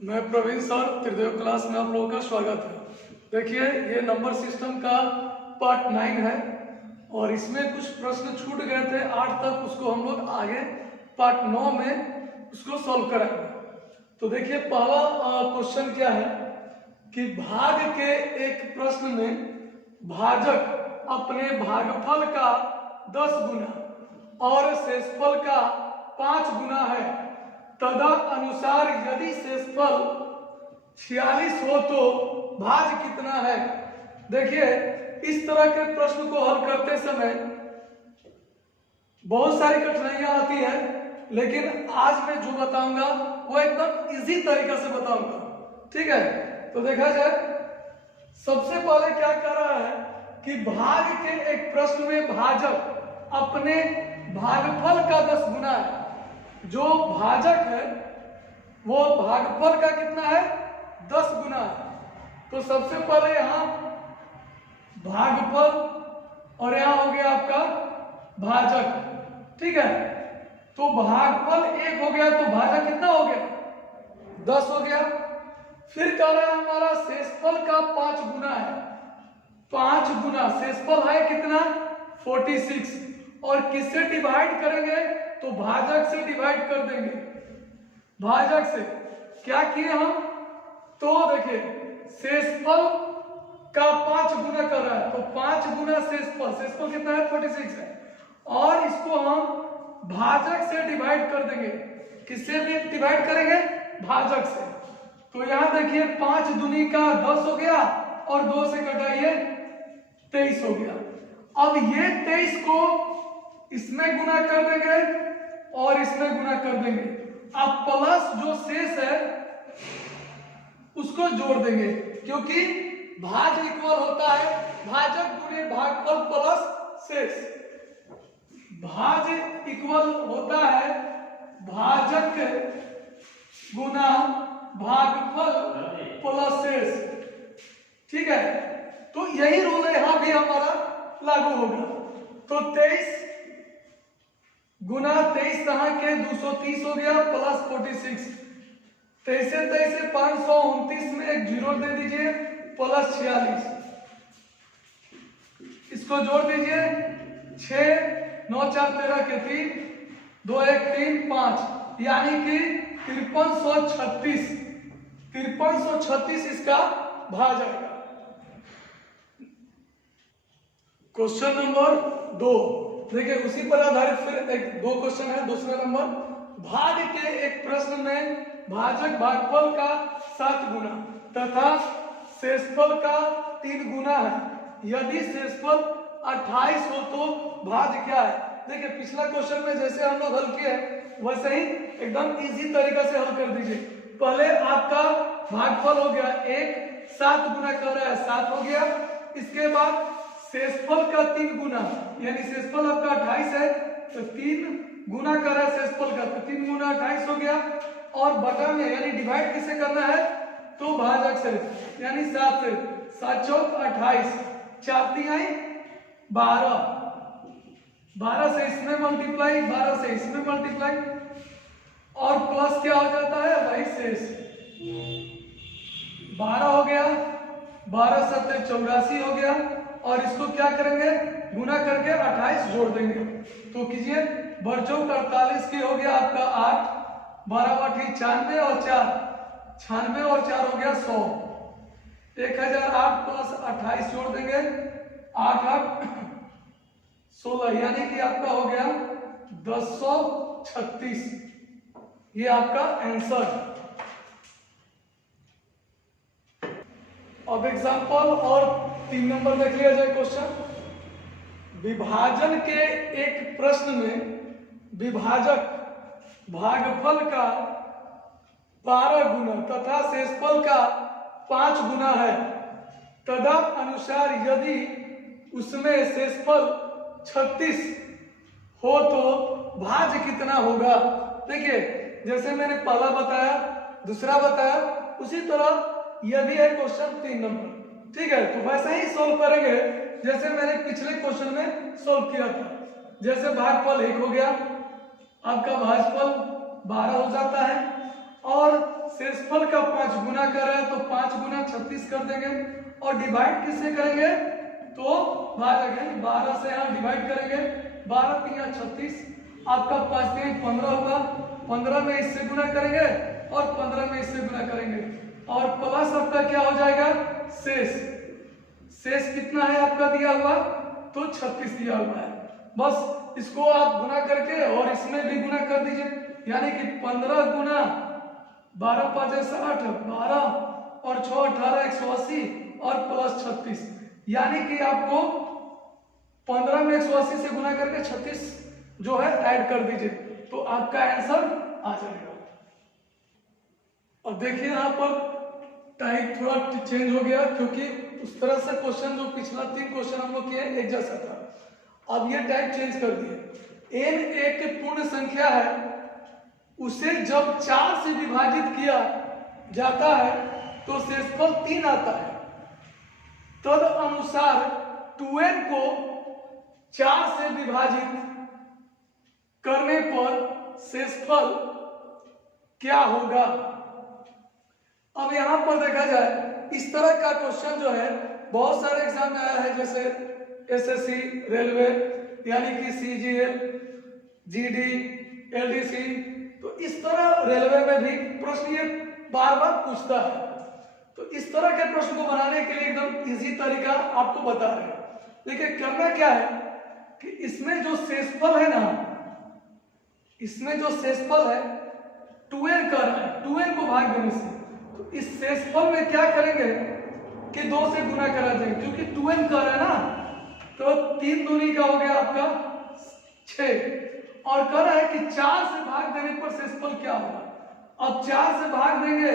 मैं प्रवीण सर त्रिदेव क्लास में आप लोगों का स्वागत है। देखिए ये नंबर सिस्टम का पार्ट 9 है और इसमें कुछ प्रश्न छूट गए थे 8 तक, उसको हम लोग आगे पार्ट 9 में उसको सॉल्व करेंगे। तो देखिए पहला क्वेश्चन क्या है कि भाग के एक प्रश्न में भाजक अपने भागफल का 10 गुना और शेषफल का 5 गुना है, तदनुसार यदि शेषफल 46 हो तो भाज कितना है। देखिए इस तरह के प्रश्न को हल करते समय बहुत सारी कठिनाइयां आती है, लेकिन आज मैं जो बताऊंगा वो एकदम इजी तरीके से बताऊंगा, ठीक है। तो देखा जाए सबसे पहले क्या कर रहा है कि भाग के एक प्रश्न में भाजक अपने भागफल का 10 गुना है। जो भाजक है वो भागफल का कितना है, 10 गुना है। तो सबसे पहले यहां भागफल और यहां हो गया आपका भाजक, ठीक है। तो भागफल 1 हो गया तो भाजक कितना हो गया, 10 हो गया। फिर कह रहा है हमारा शेषफल का 5 गुना है। 5 गुना शेषफल है कितना, 46, और किससे डिवाइड करेंगे तो भाजक से डिवाइड कर देंगे। भाजक से क्या किए हम, तो देखिए शेषफल का 5 गुना कर रहा है तो 5 गुना शेषफल, शेषफल कितना है 46 है, और इसको हम भाजक से डिवाइड कर देंगे। किससे डिवाइड करेंगे, भाजक से। तो यहां देखिए 5 दूनी का 10 हो गया और 2 से घटाइए 23 हो गया। अब ये 23 को इसमें गुना कर देंगे और इसमें गुना कर देंगे। अब प्लस जो शेष है उसको जोड़ देंगे, क्योंकि भाज इक्वल होता है भाजक गुणे भागफल प्लस शेष। भाज इक्वल होता है भाजक गुना भागफल प्लस शेष, ठीक है। तो यही रूल यहां भी हमारा लागू होगा। तो 23 गुना 23 कहां के 230 हो गया प्लस 46, 23 से 529 में एक जीरो दे दीजिए प्लस 46, इसको जोड़ दीजिए 6 9 4 13 के 3 2 1 3 5, यानी कि 5336, 5336 इसका भाज आएगा। क्वेश्चन नंबर 2 देखिए उसी पर आधारित फिर एक 2 क्वेश्चन है। दूसरा नंबर, भाग के एक प्रश्न में भाजक भागफल का 7 गुना तथा शेषफल का 3 गुना है। यदि शेषफल 28 हो तो भाज क्या है। देखिए पिछला क्वेश्चन में जैसे हम लोग हल किए वैसे ही एकदम इजी तरीके से हल कर दीजिए। पहले आपका भागफल हो गया 1, 7 गुना कर रहा है 7 हो गया। इसके बाद शेषफल का 3 गुना, यानी शेषफल आपका 28 है तो 3 गुना कर रहा है शेषफल का, तो 3 गुना 28 हो गया। और बटा में यानी डिवाइड किसे करना है तो भाजक से, यानी 7 से, 7 चौक 28, 4 तिहाई 12, 12 से इसमें मल्टीप्लाई, 12 से इसमें मल्टीप्लाई, और प्लस क्या हो जाता है वही शेष 12 हो गया, 12 7 84 हो गया। और इसको क्या करेंगे गुना करके 28 जोड़ देंगे। तो कीजिए बरचौक 48 की हो गया आपका 8, 12 8 96 और 4, 96 और 4 हो गया 100, 1008 प्लस 28 जोड़ देंगे 8 8 16, यानी कि आपका हो गया 1036। ये आपका आंसर। अब एग्जांपल और 3 नंबर देख लिया जाए क्वेश्चन। विभाजन के एक प्रश्न में विभाजक भागफल का 12 गुना तथा शेषफल का 5 गुना है, तदनुसार यदि उसमें शेषफल 36 हो तो भाज कितना होगा। देखिए जैसे मैंने पहला बताया दूसरा बताया उसी तरह यह भी है क्वेश्चन 3 नंबर, ठीक है। तो वैसे ही सोल्व करेंगे जैसे मैंने पिछले क्वेश्चन में सोल्व किया था। जैसे भागफल 1 हो गया, आपका भाजफल 12 हो जाता है, और शेषफल का 5 गुना कर रहा है तो 5 गुना 36 कर देंगे, और डिवाइड किससे करेंगे तो भाग 12 से यहाँ डिवाइड करेंगे, 12 3 36, आपका 5 3 15 होगा, 15 में इससे गुना करेंगे और 15 में इससे गुना करेंगे, और प्लस आपका क्या हो जाएगा शेष। शेष कितना है आपका दिया हुआ तो 36 दिया हुआ है। बस इसको आप गुना करके और इसमें भी गुना कर दीजिए, यानी कि 15 गुना 12 5 60, 12 और 6 18 180 और प्लस 36, यानी कि आपको 15 में 180 से गुना करके 36 जो है ऐड कर दीजिए तो आपका आंसर आ जाएगा। और देखिए यहाँ पर टाइप थोड़ा चेंज हो गया, क्योंकि उस तरह से क्वेश्चन जो पिछला 3 क्वेश्चन हम लोग किए एक जैसा था, अब ये टाइप चेंज कर दिए। n एक पूर्ण संख्या है, उसे जब 4 से विभाजित किया जाता है तो शेषफल 3 आता है, तद अनुसार 2n को 4 से विभाजित करने पर शेषफल क्या होगा। अब यहां पर देखा जाए इस तरह का क्वेश्चन जो है बहुत सारे एग्जाम में आया है, जैसे एसएससी, रेलवे, यानी कि सीजीएल, जीडी, एलडीसी, तो इस तरह रेलवे में भी प्रश्न ये बार बार पूछता है। तो इस तरह के प्रश्न को बनाने के लिए एकदम इजी तरीका आपको बता रहे हैं, लेकिन करना क्या है कि इसमें जो शेषफल है ना, इसमें जो शेषफल है 2n कर रहा है, 2n को भाग देने से, तो इस शेषफल में क्या करेंगे कि 2 से गुना करा देंगे, क्योंकि 2n कर रहा है ना, तो 3 दूनी का हो गया आपका 6, और कह रहा है कि 4 से भाग देने पर शेषफल क्या होगा। अब 4 से भाग देंगे,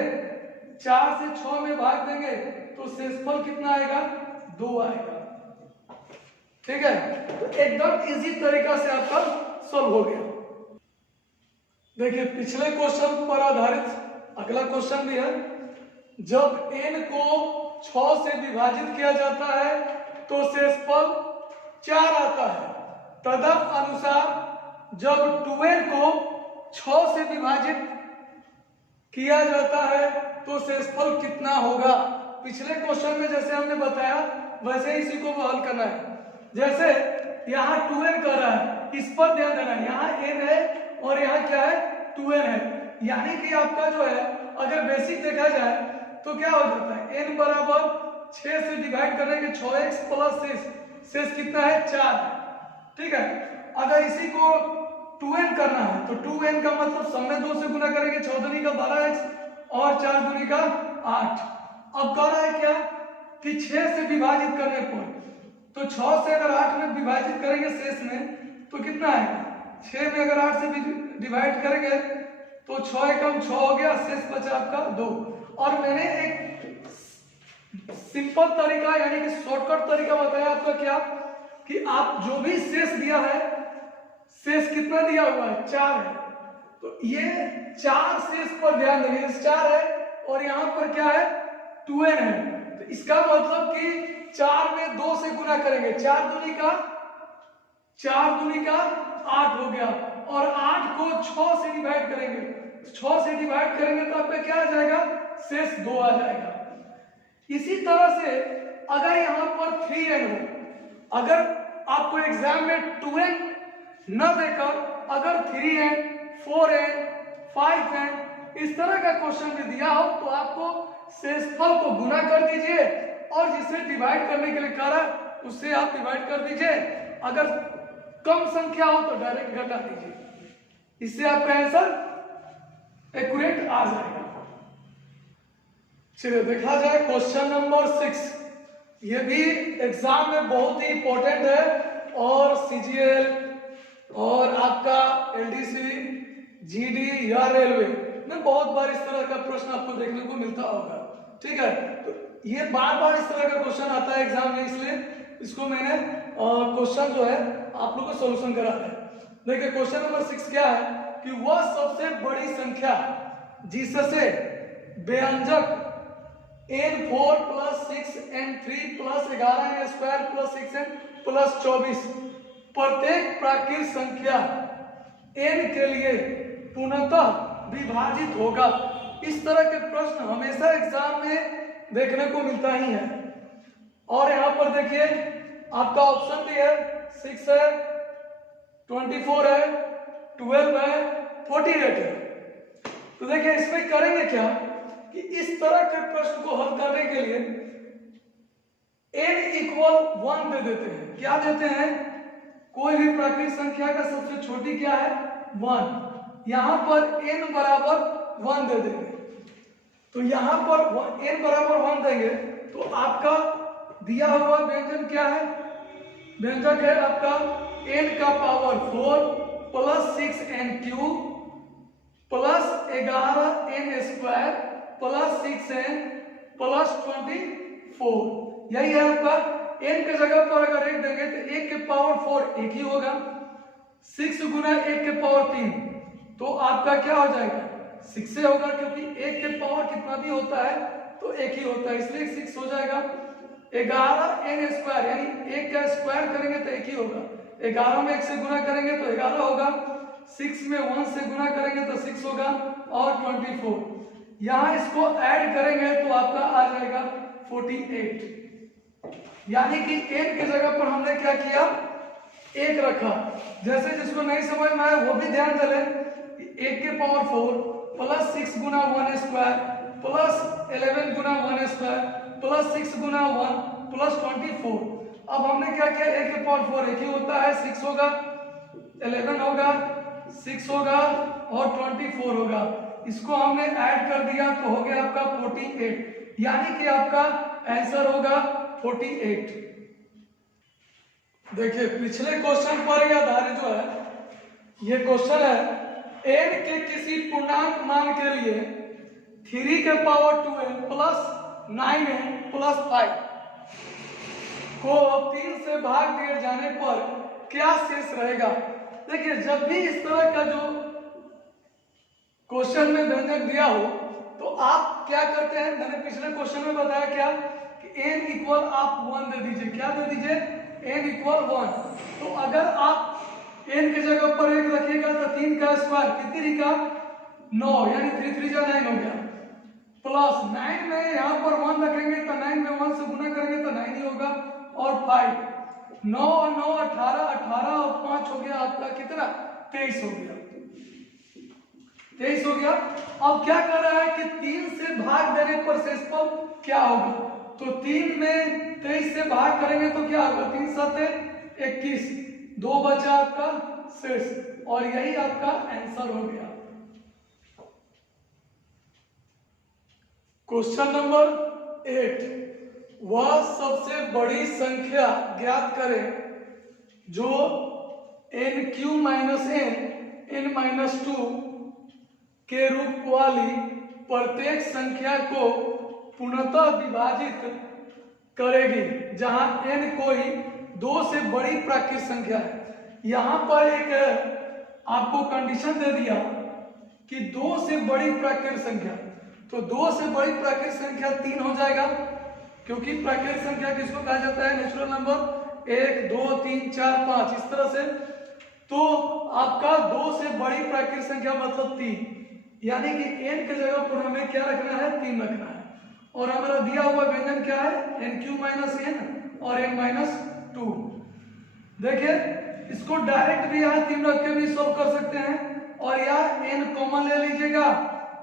4 से 6 में भाग देंगे तो शेषफल कितना आएगा 2 आएगा। ठीक है, तो एकदम इजी तरीका से आपका सॉल्व हो गया। देखिए पिछले क्वेश्चन पर आधारित अगला क्वेश्चन भी है। जब n को 6 से विभाजित किया जाता है तो शेषफल 4 आता है, तदनुसार जब 2n को 6 से विभाजित किया जाता है तो शेषफल कितना होगा। पिछले क्वेश्चन में जैसे हमने बताया वैसे इसी को हल करना है। जैसे यहाँ 2n कर रहा है, इस पर ध्यान देना, यहाँ n है और यहाँ क्या है 2n है, यानी कि आपका जो है अगर बेसिक देखा जाए तो क्या हो जाता है n बराबर 6 से डिवाइड करने के 6x प्लस शेष कितना है 4। ठीक है, अगर इसी को 2n करना है तो 2n का मतलब सब में 2 से गुना करेंगे, 6 दूनी का 12x और 4 दूनी का 8। अब कह रहा है क्या कि 6 से विभाजित करने पर, तो 6 से अगर 8 में विभाजित करेंगे शेष में तो कितना आएगा, 6 में अगर 8 से डिवाइड करेंगे तो 6 एकम 6 हो गया, शेष बचा आपका 2। और मैंने एक सिंपल तरीका यानी कि शॉर्टकट तरीका बताया आपका क्या कि आप जो भी शेष दिया है, शेष कितना दिया हुआ है 4 है, तो ये 4 शेष पर ध्यान देंगे, 4 है और यहाँ पर क्या है 2n है, तो इसका मतलब कि 4 में 2 से गुना करेंगे, 4 दूनी का 8 हो गया, और 8 को 6 से डिवाइड करेंगे, 6 से डिवाइड करेंगे तो आपका क्या आ जाएगा शेष 2 आ जाएगा। इसी तरह से अगर यहाँ पर 3n हो, अगर आपको एग्जाम में 2n न देकर अगर 3n 4n 5n इस तरह का क्वेश्चन भी दिया हो तो आपको शेषफल को गुना कर दीजिए और जिसे डिवाइड करने के लिए कह रहा है उससे आप डिवाइड कर दीजिए, अगर कम संख्या हो तो डायरेक्ट घटा दीजिए, इससे आपका आंसर एक्यूरेट आ जाएगा। चलिए देखा जाए क्वेश्चन नंबर 6, ये भी एग्जाम में बहुत ही इंपॉर्टेंट है और सीजीएल और आपका एलडीसी, जीडी या रेलवे में बहुत बार इस तरह का प्रश्न आपको देखने को मिलता होगा। ठीक है, तो ये बार बार इस तरह का क्वेश्चन आता है एग्जाम में, इसलिए इसको मैंने क्वेश्चन जो है आप लोग को सॉल्यूशन करा है। देखिए क्वेश्चन नंबर 6 क्या है कि वह सबसे बड़ी संख्या जिससे व्यंजक n4 plus 6 n3 plus 11 n² plus 6n plus 24 प्रत्येक प्राकृत संख्या n के लिए पूर्णतः विभाजित होगा। इस तरह के प्रश्न हमेशा एग्जाम में देखने को मिलता ही है। और यहाँ पर देखिए आपका ऑप्शन भी है, 6 है, 24 है, 12 है, 48 है। तो देखिए इसमें करेंगे क्या कि इस तरह के प्रश्न को हल करने के लिए n इक्वल 1 दे देते हैं। क्या देते हैं? कोई भी प्राकृत संख्या का सबसे छोटी क्या है? 1। यहां पर n बराबर 1 दे देंगे। तो यहां पर n बराबर 1 देंगे तो आपका दिया हुआ व्यंजन क्या है? व्यंजक है आपका n का power 4 plus 6n³ plus 11n square plus 6n plus 24। यही है आपका। n के जगह पर अगर 1 देंगे तो 1 के पावर 4 1 ही होगा। 6 गुना 1 के पावर 3 तो आपका क्या हो जाएगा? 6 से होगा, क्योंकि 1 के पावर कितना भी होता है तो 1 ही होता है, इसलिए 6 हो जाएगा। 11n स्क्वायर यानी 1 का स्क्वायर करेंगे तो 1 ही होगा। 11 में 1 से गुना करेंगे तो 11 होगा। 6 में 1 से गुना करेंगे तो 6 होगा और 24। यहां इसको ऐड करेंगे तो आपका आ जाएगा 48। यानी कि n की जगह पर हमने क्या किया? 1 रखा। जैसे जिसको नहीं समझ में आया वो भी ध्यान दे ले। 1 के पावर 4 प्लस 6 गुना 1 स्क्वायर प्लस 11 गुना 1 स्क्वायर प्लस 6 गुना 1 प्लस 24। अब हमने क्या किया? 1 के पावर 4 1 ही होता है, 6 होगा, 11 होगा, 6 होगा और 24 होगा। इसको हमने ऐड कर दिया तो हो गया आपका 48। यानी कि आपका आंसर होगा 48। देखिए पिछले क्वेश्चन पर यह आधारित जो है, ये क्वेश्चन है n के किसी पूर्णांक मान के लिए 3 के power 2n plus 9n plus 5 को 3 से भाग दिए जाने पर क्या शेष रहेगा। देखिए जब भी इस तरह का जो क्वेश्चन में व्यंजक दिया हो तो आप क्या करते हैं? मैंने पिछले क्वेश्चन में बताया क्या कि n इक्वल आप 1 दे दीजिए। क्या दे दीजिए? n equal 1। तो अगर आप n के जगह पर 1 रखिएगा तो 3 का स्क्वायर कितनी का? 9, यानी 3 3 जा 9 हो गया। प्लस 9 में यहाँ पर 1 रखेंगे तो 9 में 1 से गुना करेंगे तो 9 ही होगा और 5 9 और 9 18 18 और 5 हो गया आपका कितना? 23 हो गया। 23 हो गया। अब क्या कर रहा है कि 3 से भाग देने पर शेषफल क्या होगा? तो 3 में 23 से भाग करेंगे तो क्या होगा? 3 7 21, 2 बचा आपका शेष और यही आपका आंसर हो गया। क्वेश्चन नंबर 8, वह सबसे बड़ी संख्या ज्ञात करें जो n³ - n, n-2 के रूप वाली प्रत्येक संख्या को पूर्णतः विभाजित करेगी जहां n कोई 2 से बड़ी प्राकृत संख्या है। यहां पर एक आपको कंडीशन दे दिया कि 2 से बड़ी प्राकृत संख्या, तो 2 से बड़ी प्राकृत संख्या 3 हो जाएगा, क्योंकि प्राकृत संख्या किसको कहा जाता है? नेचुरल नंबर 1 2 3 4 5 इस तरह से। तो आपका 2 से बड़ी प्राकृत संख्या मतलब 3, यानी कि n के जगह पर हमें क्या रखना है? 3 रखना है। और हमारा दिया हुआ व्यंजन क्या है? n³ - n और n-2। देखिए इसको डायरेक्ट भी यहाँ 3 रख के भी सोल्व कर सकते हैं और यहाँ n कॉमन ले लीजिएगा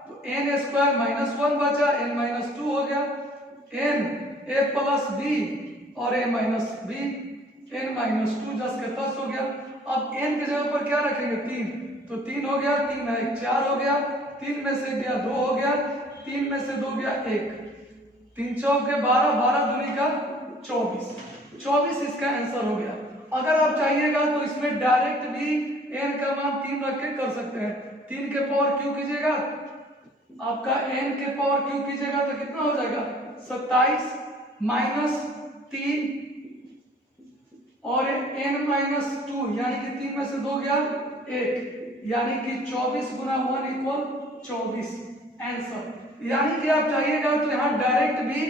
तो n स्क्वायर -1 बचा, n-2 हो गया, n a प्लस b और a माइनस b, n-2 10 के 10 हो गया। अब n के जगह पर क्या रखेंगे? 3, तो 3 हो गया, 3 है 1 4 हो गया, 3 में से गया 2 हो गया, 3 में से 2 गया 1, 3 चौक के 12, 12 दूनी का 24, 24 इसका आंसर हो गया। अगर आप चाहिएगा तो इसमें डायरेक्ट भी n का मान 3 रख के कर सकते हैं। 3 के पावर क्यू कीजिएगा, आपका n के पावर क्यू कीजिएगा तो कितना हो जाएगा? 27 माइनस 3 और n-2 यानी कि 3 में से 2 गया 1, यानी कि 24 गुना 1 इक्वल 24 आंसर। यानी कि आप चाहिएगा तो यहाँ डायरेक्ट भी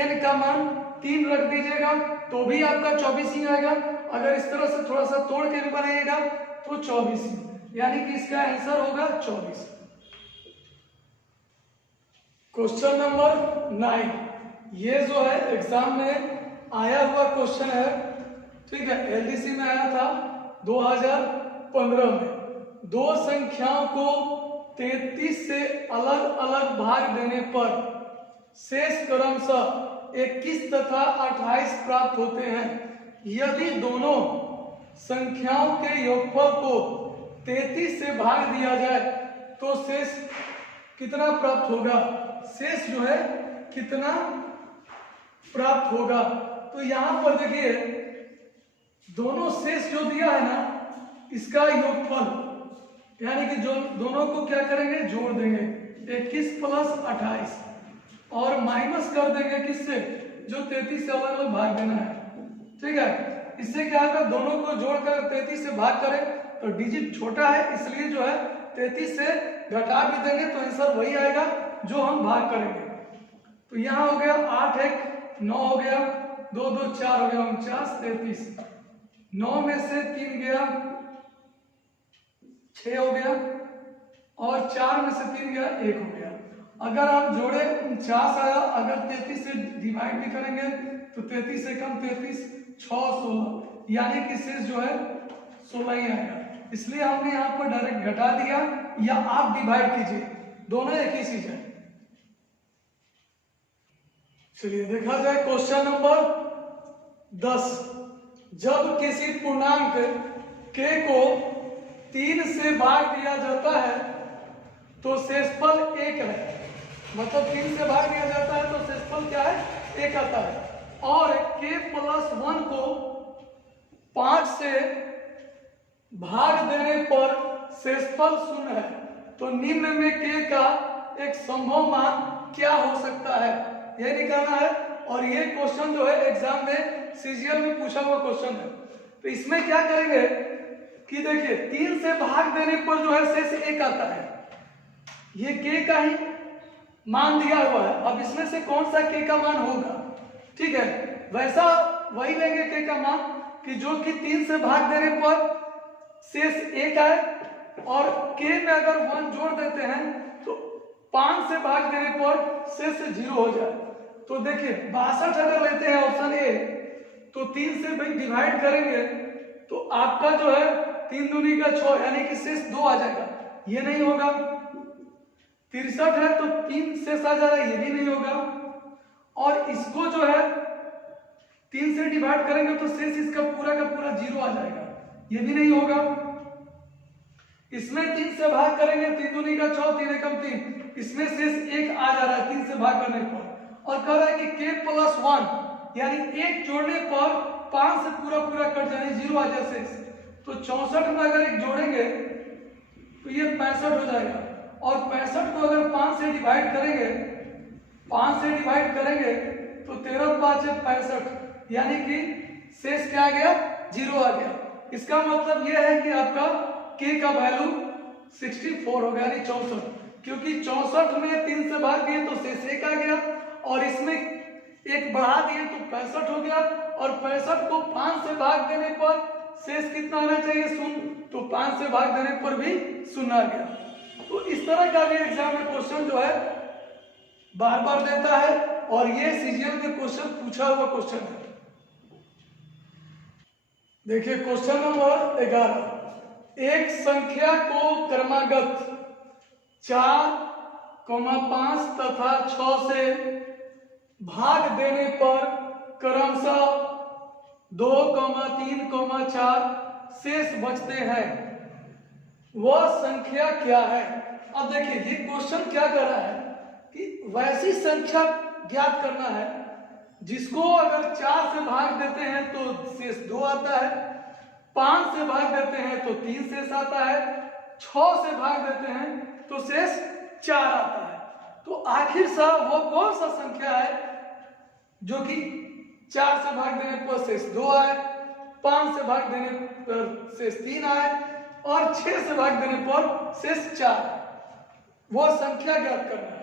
n का मान 3 रख दीजिएगा तो भी आपका 24 ही आएगा, अगर इस तरह से थोड़ा सा तोड़ के भी बनाइएगा तो 24, यानी कि इसका आंसर होगा 24। क्वेश्चन नंबर 9, ये जो है एग्जाम में आया हुआ क्वेश्चन है, ठीक है, एलडीसी में आया था 2015 में। दो संख्याओं को 33 से अलग अलग भाग देने पर शेष क्रमशः 21 तथा 28 प्राप्त होते हैं। यदि दोनों संख्याओं के योगफल को 33 से भाग दिया जाए तो शेष कितना प्राप्त होगा, शेष जो है कितना प्राप्त होगा। तो यहां पर देखिए दोनों शेष जो दिया है ना, इसका योगफल यानी कि जो दोनों को क्या करेंगे, जोड़ देंगे 21 प्लस 28 और माइनस कर देंगे किससे, जो 33 से अलग अलग भाग देना है, ठीक है। इससे क्या होगा, दोनों को जोड़कर 33 से भाग करें तो डिजिट छोटा है, इसलिए जो है 33 से घटा भी देंगे तो आंसर वही आएगा जो हम भाग करेंगे। तो यहाँ हो गया 8 1 9 हो गया, 2 2 4 हो गया, 49 33, 9 में से 3 गया 6 हो गया और 4 में से 3 गया 1 हो गया। अगर आप जोड़े 49 आया, अगर 33 से डिवाइड भी करेंगे तो 33 से कम 33 6 16, यानी कि शेष जो है 16 ही आएगा। इसलिए हमने यहाँ पर डायरेक्ट घटा दिया, या आप डिवाइड कीजिए, दोनों एक ही चीज है। चलिए देखा जाए क्वेश्चन नंबर 10। जब किसी पूर्णांक k को 3 से भाग दिया जाता है तो शेषफल 1 है, मतलब 3 से भाग दिया जाता है तो शेषफल क्या है, 1 आता है। और k प्लस 1 को 5 से भाग देने पर शेषफल 0 है, तो निम्न में k का एक संभव मान क्या हो सकता है, ये निकालना है। और ये क्वेश्चन जो है एग्जाम में सीजीएल में पूछा हुआ क्वेश्चन है। तो इसमें क्या करेंगे कि देखिए 3 से भाग देने पर जो है शेष 1 आता है, ये k का ही मान दिया हुआ है। अब इसमें से कौन सा k का मान होगा, ठीक है, वैसा वही लेंगे k का मान कि जो कि 3 से भाग देने पर शेष 1 आए, और k में अगर 1 जोड़ देते हैं तो 5 से भाग देने पर शेष 0 हो जाए। तो देखिए 62 अगर लेते हैं ऑप्शन ए, तो 3 से भाई डिवाइड करेंगे तो आपका जो है 3 दूनी का 6, यानी कि शेष 2 आ जाएगा, ये नहीं होगा। 63 है तो 3 शेष आ जा रहा है, ये भी नहीं होगा। और इसको जो है 3 से डिवाइड करेंगे तो शेष इसका पूरा का पूरा 0 आ जाएगा, ये भी नहीं होगा। इसमें 3 से भाग करेंगे, 3 दूनी का 6 3 एकम 3, इसमें शेष 1 आ जा रहा है 3 से भाग करने पर। और कह रहा है कि k प्लस 1 यानी 1 जोड़ने पर 5 से पूरा पूरा कट जाए, 0 आ जाए शेष। तो 64 में अगर 1 जोड़ेंगे तो ये 65 हो जाएगा, और 65 को अगर 5 से डिवाइड करेंगे, 5 से डिवाइड करेंगे तो 13 5 65, यानी कि शेष क्या आ गया, 0 आ गया। इसका मतलब यह है कि आपका k का वैल्यू 64 हो गया, यानी 64, क्योंकि 64 में 3 से भाग दिए तो शेष 1 आ गया, और इसमें 1 बढ़ा दिए तो 65 हो गया, और 65 को 5 से भाग देने पर शेष कितना आना चाहिए, 0, तो 5 से भाग देने पर भी 0 आ गया। तो इस तरह का भी एग्जाम में क्वेश्चन जो है बार बार देता है, और ये सीजीएल में क्वेश्चन पूछा हुआ क्वेश्चन है। देखिए क्वेश्चन नंबर 11। एक संख्या को क्रमागत 4, 5 तथा 6 से भाग देने पर क्रमशः 2, 3, 4 शेष बचते हैं, वह संख्या क्या है। अब देखिए ये क्वेश्चन क्या कर रहा है कि वैसी संख्या ज्ञात करना है जिसको अगर 4 से भाग देते हैं तो शेष 2 आता है, 5 से भाग देते हैं तो 3 शेष आता है, 6 से भाग देते हैं तो शेष 4 आता है। तो आखिर सा वो कौन सा संख्या है जो कि 4 से भाग देने पर शेष 2 आए, 5 से भाग देने पर शेष 3 आए, और 6 से भाग देने पर शेष 4, वो संख्या ज्ञात करना है।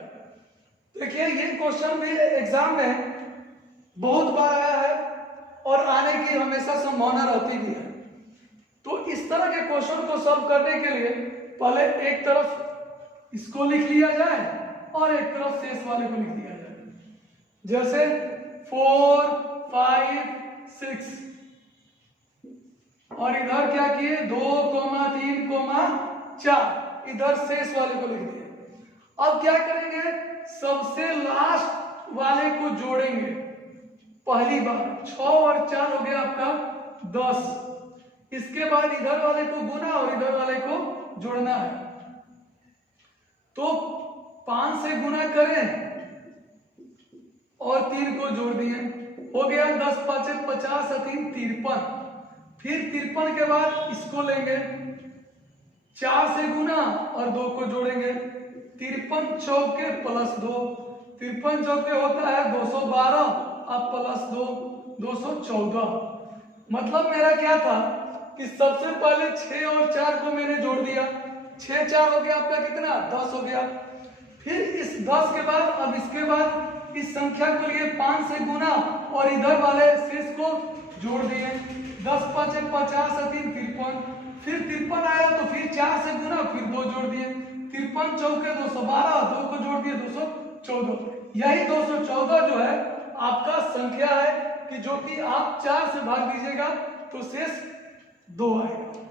देखिए ये क्वेश्चन भी एग्जाम में बहुत बार आया है, और आने की हमेशा संभावना रहती भी है। तो इस तरह के क्वेश्चन को सॉल्व करने के लिए पहले एक तरफ इसको लिख लिया जाए और एक तरफ शेष वाले को लिख दिया जाए। जैसे 4, 5, 6 और इधर क्या किए 2, 3, 4 इधर शेष वाले को लिख दिए। अब क्या करेंगे, सबसे लास्ट वाले को जोड़ेंगे। पहली बार 6 और 4 हो गया आपका 10। इसके बाद इधर वाले को गुना और इधर वाले को जोड़ना है। तो 5 से गुना करें और 3 को जोड़ दिए, हो गया 10 5 50 3 53। फिर 53 के बाद इसको लेंगे, 4 से गुना और 2 को जोड़ेंगे, 53 चौके प्लस 2, 53 चौके होता है 212 अब प्लस 2 214। मतलब मेरा क्या था कि सबसे पहले 6 और 4 को मैंने जोड़ दिया, 6 4 हो गया आपका कितना 10 हो गया। फिर इस 10 के बाद अब इसके बाद इस संख्या को लिए 5 से गुना और इधर वाले शेष को जोड़ दिए, 10 5 50 3 53। फिर 53 आया तो फिर 4 से गुना फिर 2 जोड़ दिए, 53 चौके 212, 2 को जोड़ दिए 214। यही 214 जो है आपका संख्या है कि जो कि आप 4 से भाग दीजिएगा तो शेष 2 आएगा।